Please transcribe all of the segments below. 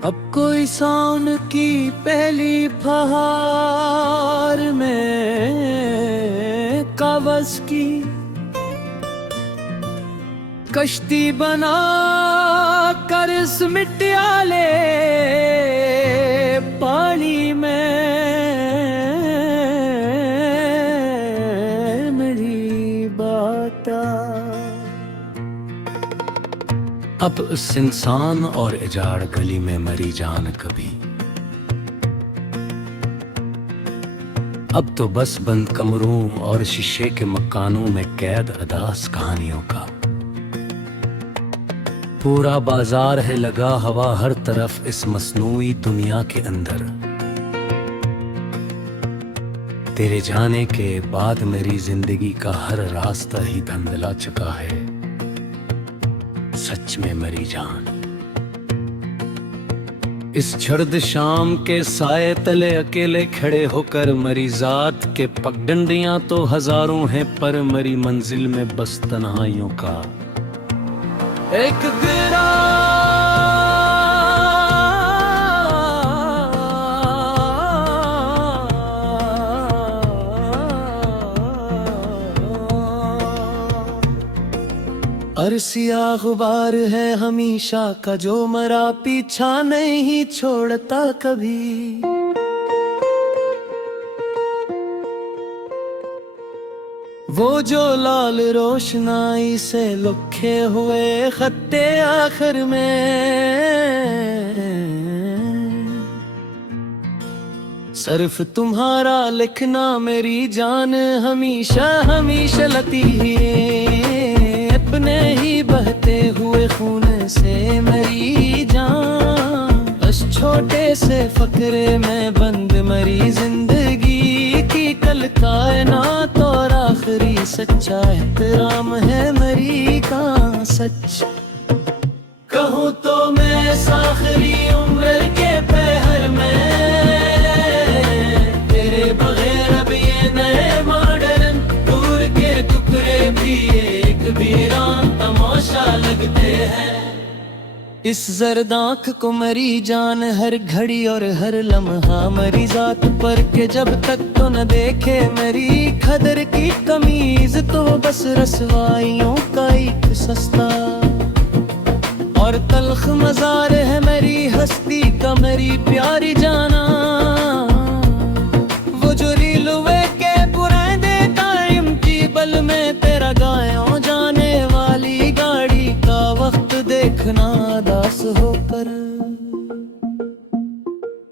अब कोई सावन की पहली फहार में कागज की कश्ती बना कर इस मिट्टियाले पानी में मेरी बात अब इस इंसान और इजाड़ गली में मरी जान कभी। अब तो बस बंद कमरों और शीशे के मकानों में कैद अदास कहानियों का पूरा बाजार है लगा हवा हर तरफ इस मसनूई दुनिया के अंदर। तेरे जाने के बाद मेरी जिंदगी का हर रास्ता ही धुंधला चुका है। सच में मेरी जान इस सर्द शाम के साए तले अकेले खड़े होकर मरी जात के पगडंडियां तो हजारों हैं पर मरी मंजिल में बस तन्हाइयों का एक गिरा अरसिया गुबार है हमेशा का जो मरा पीछा नहीं छोड़ता कभी। वो जो लाल रोशनाई से लुखे हुए खत्ते आखिर में सिर्फ तुम्हारा लिखना मेरी जान हमेशा हमेशा लती है अपने ही बहते हुए खून से मेरी जान। बस छोटे से फकरे में बंद मरी जिंदगी की कल कायनात और आखिरी सच्चा एहतराम है मरी का सच। कहूँ तो मैं साखरी उम्र के पहर में तेरे बगैर अब ये नए मॉडर्न दूर के टुकड़े भी एक वीरान तमाशा लगते हैं। इस जर्द आँख को मरी जान हर घड़ी और हर लम्हा मरी जात पर के जब तक तो न देखे मेरी खदर की कमीज तो बस रसवाइयों का एक सस्ता और तल्ख मजार है मेरी हस्ती का मेरी प्यारी जाना। वो जो रीलवे के पुराने टाइम की बल में तेरा गायों जाने वाली गाड़ी का वक्त देखना दास होकर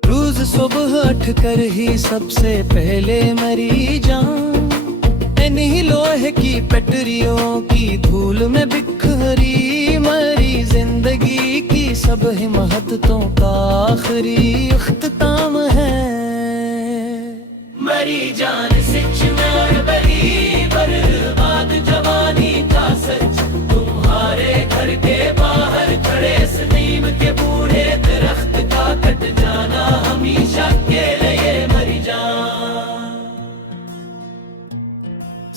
रोज सुबह उठ कर ही सबसे पहले मरी जान इन्हीं लोहे की पटरियों की धूल में बिखरी मरी जिंदगी की सब हिम्मतों का आखिरी इख्तिताम है मरी जान। सच में बड़ी बर्बाद जवानी का सच तुम्हारे घर के बाहर खड़े नीम के बूढ़े दरख्त का कट जाना हमेशा के लिए मरी जान।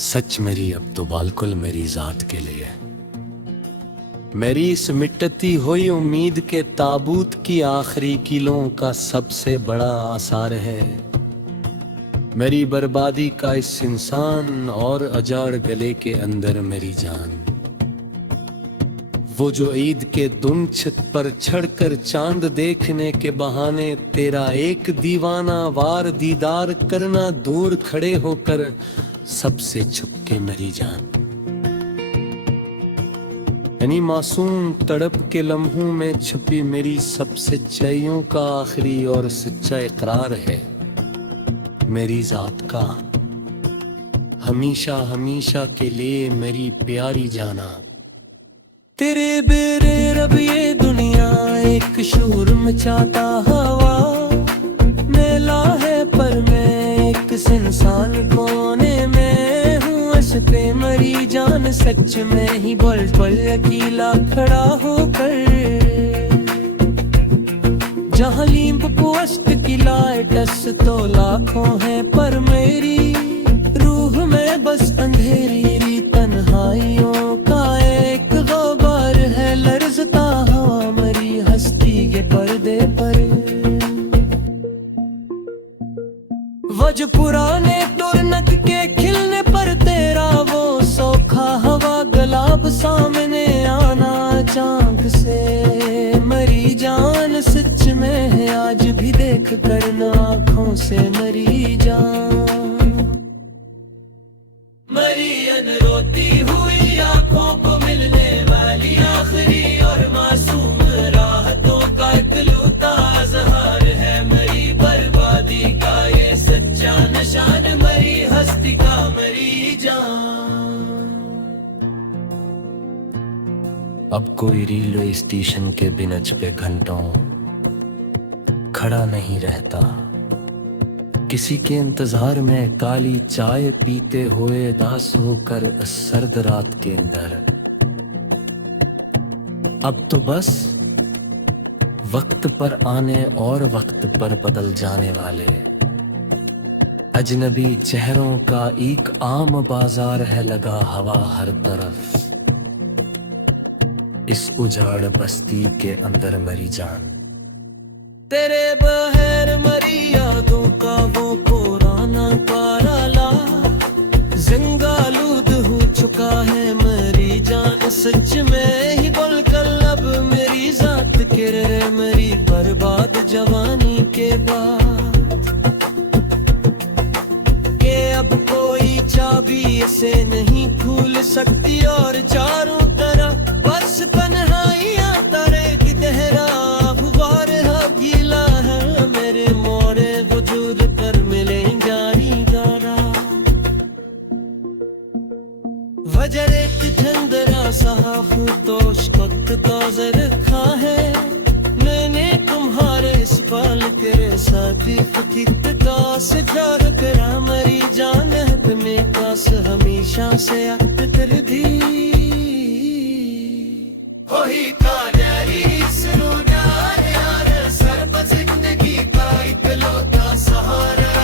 सच मेरी अब तो बिल्कुल मेरी जात के लिए मेरी इस मिटती हुई उम्मीद के ताबूत की आखिरी कीलों का सबसे बड़ा आसार है मेरी बर्बादी का इस इंसान और अजाड़ गले के अंदर मेरी जान। वो जो ईद के दुम छत पर चढ़कर चांद देखने के बहाने तेरा एक दीवाना वार दीदार करना दूर खड़े होकर सबसे छुप के मेरी जान। यानी मासूम तड़प के लम्हों में छुपी मेरी सब सच्चाइयों का आखिरी और सच्चा इकरार है मेरी जात का हमेशा हमेशा के लिए मेरी प्यारी जाना। तेरे बेरे रब ये दुनिया एक शोर मचाता हवा मेला है पर मैं एक इंसान कोने में हूँ इस पे मरी जान। सच में ही बोल पल अकेला खड़ा होकर जहाँ लीम्ब पोस्ट की लाइटस तो लाखों है पर मेरी रूह में बस अंधेरी तन्हाइयों का एक गुबार है लर्जता हवा मरी हस्ती के पर्दे पर। सैलाब सामने आना चांद से, मरी जान सच में है आज भी देख करना आँखों से मरी जान। मरियन रोती हुई आँखों को मिलने वाली आखिरी और मासूम राहतों का इकलौता इज़हार है मरी बर्बादी का ये सच्चा निशान, मरी हस्ती का मरी जान। अब कोई रेलवे स्टेशन के बिनच पे घंटों खड़ा नहीं रहता, किसी के इंतजार में काली चाय पीते हुए दास होकर सर्द रात के अंदर। अब तो बस वक्त पर आने और वक्त पर बदल जाने वाले अजनबी चेहरों का एक आम बाजार है लगा हवा हर तरफ, इस उजाड़ बस्ती के अंदर मरी जान। तेरे बहर मरी यादों का वो पुराना पाराला जिंगालूद हो चुका है मरी जान, सच में ही बोल कर अब मेरी जात के रे मरी बर्बाद जवानी के बाद, के अब कोई चाबी इसे नहीं खुल सकती और चारों तरफ बस तन्हाइयां तारे की गहरा अखबार है गीला है मेरे मोरे वजूद कर मिले जारी गारा। वजह एक ठंडरा साफ तोश वक्त ताज़ा रखा है, मैंने तुम्हारे इस पाल के साथी फकीत का से प्यार करा मरी जान है तुम्हें कास हमेशा से अक्त कर दी। वही कानरी सुना यार सर्ब जिंदगी का इकलौता सहारा,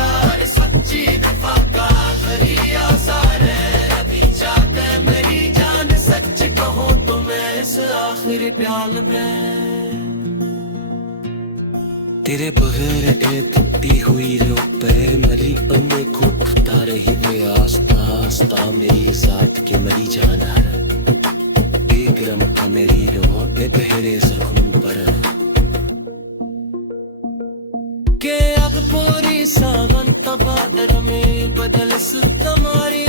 सच्ची दफा का आखिरी आसार है अभी जाते मेरी जान, सच कहो तो मैं इस आखिरी प्याल में तेरे बगैर ए टूटी हुई लो पे मरी अन्य को खुदा रही वे आस्था आस्था मेरी साथ के मरी जाना बेगरम का मेरी रो ए बहरे जख्म पर के अब पूरी सावन तबादर में बदल तुम्हारी